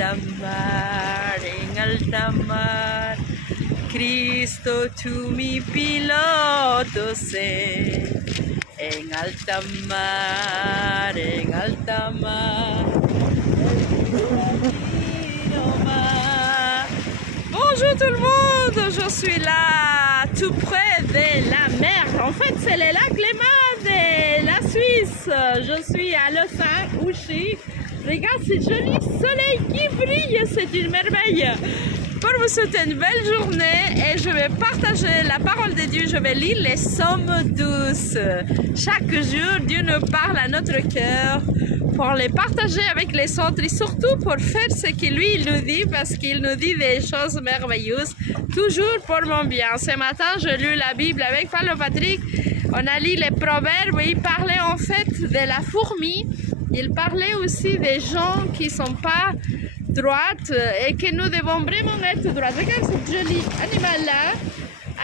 alta mar, Cristo tu mi piloto sé, en alta mar, en alta mar. Bonjour tout le monde, je suis là tout près de la mer. En fait, c'est le lac Léman de la Suisse. Je suis à Lausanne, Ouchy. Regarde ce joli soleil qui brille, c'est une merveille. Pour vous souhaiter une belle journée et je vais partager la parole de Dieu, je vais lire les psaumes douces. Chaque jour, Dieu nous parle à notre cœur pour les partager avec les autres et surtout pour faire ce que lui il nous dit parce qu'il nous dit des choses merveilleuses, toujours pour mon bien. Ce matin, je lis la Bible avec Paulo Patrick. On a lu les proverbes et il parlait en fait de la fourmi. Il parlait aussi des gens qui ne sont pas droites et que nous devons vraiment être droits. Regarde ce joli animal-là.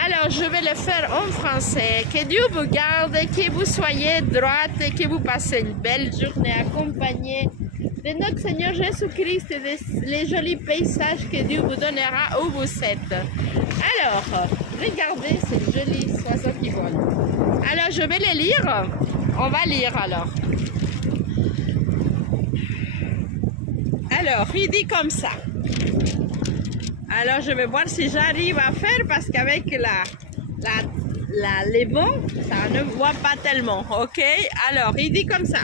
Alors, je vais le faire en français. Que Dieu vous garde, que vous soyez droite et que vous passez une belle journée accompagnée de notre Seigneur Jésus-Christ et les jolis paysages que Dieu vous donnera où vous êtes. Alors, regardez ces jolis oiseaux qui volent. Alors, je vais les lire. On va lire alors. Alors, il dit comme ça. Alors, je vais voir si j'arrive à faire parce qu'avec les vents, ça ne voit pas tellement. Ok? Alors, il dit comme ça.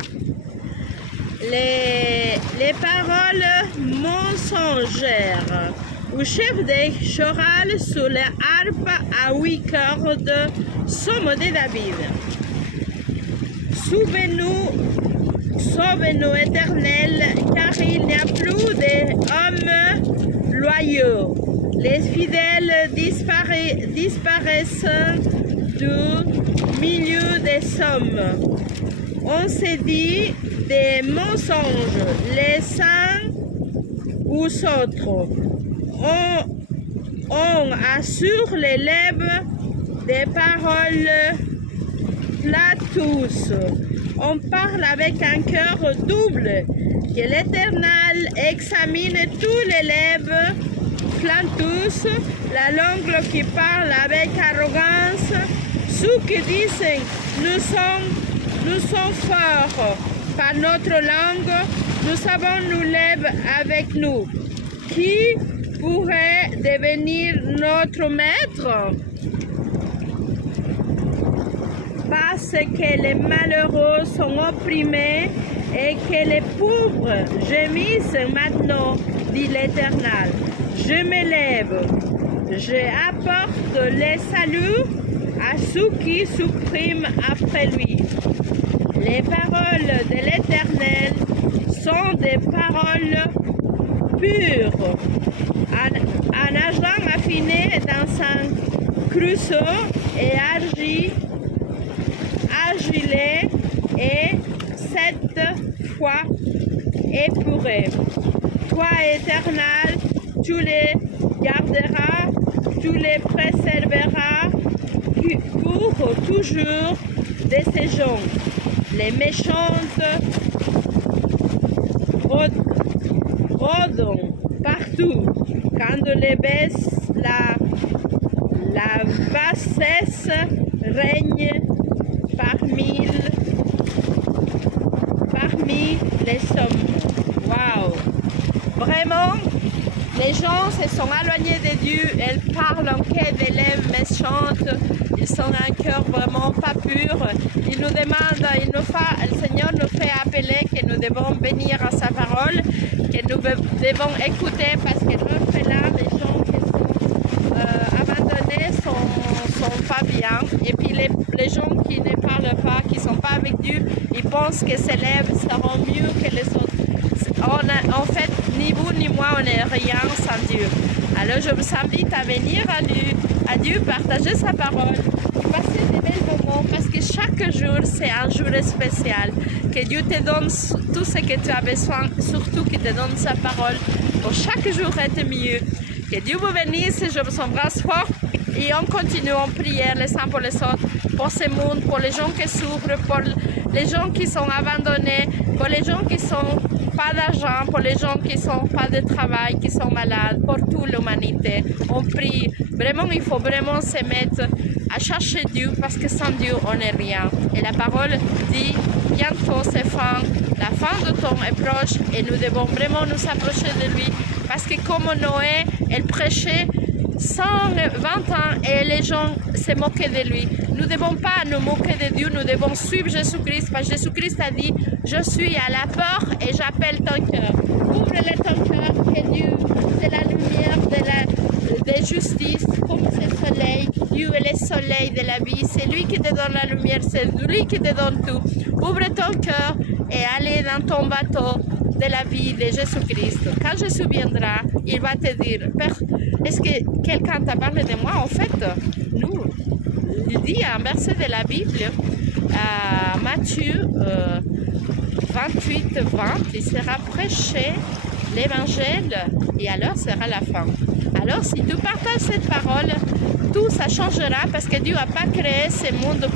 Les paroles mensongères au chef des chorales sur les harpes à 8 cordes, somme de David. Sauve-nous, Éternel, car il n'y a plus d'hommes loyaux. Les fidèles disparaissent du milieu des hommes. On s'est dit des mensonges, les uns aux autres. On assure les lèvres des paroles flatteuses. On parle avec un cœur double. Que l'Éternel examine tous les lèvres flatteuses, la langue qui parle avec arrogance, ceux qui disent nous sommes forts par notre langue, nous savons nous lever avec nous. Qui pourrait devenir notre maître? Parce que les malheureux sont opprimés et que les pauvres gémissent maintenant, dit l'Éternel. Je me lève, je apporte le salut à ceux qui suppriment après lui. Les paroles de l'Éternel sont des paroles pures, un argent affiné dans un cruseau et agilé et 7 fois épuré. Toi, Éternel, tu les garderas, tu les préserveras pour toujours de ces gens. Les méchantes rôdent partout. Quand les baisse, la bassesse règne parmi les hommes. Waouh! Vraiment, les gens se sont éloignés de Dieu, elles parlent en quai des lèvres méchantes, ils ont un cœur vraiment pas pur. Ils nous demandent, le Seigneur nous fait appeler que nous devons bénir à sa parole, que nous devons écouter parce que là, les gens qui sont abandonnés sont pas bien. Et puis les gens qui ne parlent pas, qui ne sont pas avec Dieu, ils pensent que ces lèvres seront mieux que les autres. En fait, ni vous ni moi, on n'est rien sans Dieu. Alors je vous invite à venir à Dieu, partager sa parole, passer des belles moments parce que chaque jour c'est un jour spécial. Que Dieu te donne tout ce que tu as besoin, surtout qu'il te donne sa parole pour chaque jour être mieux. Que Dieu vous bénisse, je vous embrasse fort et on continue en prière les uns pour les autres, pour ce monde, pour les gens qui souffrent, pour les gens qui sont abandonnés, pour les gens qui sont pas d'argent, pour les gens qui n'ont pas de travail, qui sont malades, pour toute l'humanité. On prie. Vraiment, il faut vraiment se mettre à chercher Dieu parce que sans Dieu, on n'est rien. Et la parole dit, bientôt c'est fin, la fin du temps est proche et nous devons vraiment nous approcher de lui parce que comme Noé, elle prêchait 120 ans et les gens se moquaient de lui. Nous ne devons pas nous moquer de Dieu, nous devons suivre Jésus-Christ parce que Jésus-Christ a dit, je suis à la porte et j'appelle ton cœur. Ouvre-le ton cœur que Dieu, c'est la lumière de justice, comme ce soleil. Dieu est le soleil de la vie, c'est lui qui te donne la lumière, c'est lui qui te donne tout. Ouvre ton cœur et allez dans ton bateau de la vie de Jésus-Christ. Quand Jésus viendra, il va te dire, Père, est-ce que quelqu'un t'a parlé de moi? En fait, nous, il dit un verset de la Bible, Matthieu 28, 20, il sera prêché l'évangile et alors sera la fin. Alors, si tu partages cette parole, tout ça changera parce que Dieu n'a pas créé ce monde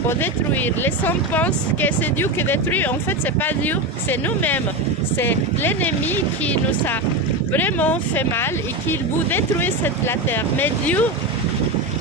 pour détruire. Les hommes pensent que c'est Dieu qui détruit. En fait, ce n'est pas Dieu, c'est nous-mêmes. C'est l'ennemi qui nous a vraiment fait mal et qui veut détruire la terre. Mais Dieu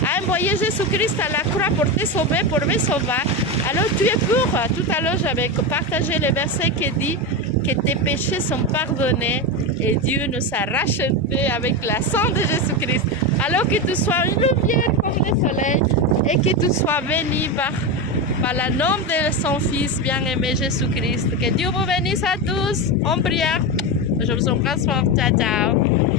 a envoyé Jésus-Christ à la croix pour te sauver, pour me sauver. Alors tu es pour. Tout à l'heure, j'avais partagé le verset qui dit que tes péchés sont pardonnés et Dieu nous a rachetés avec la sang de Jésus-Christ. Alors que tu sois une lumière comme le soleil et que tu sois béni par le nom de son Fils bien-aimé Jésus-Christ. Que Dieu vous bénisse à tous en prière. Je vous embrasse fort. Ciao, ciao.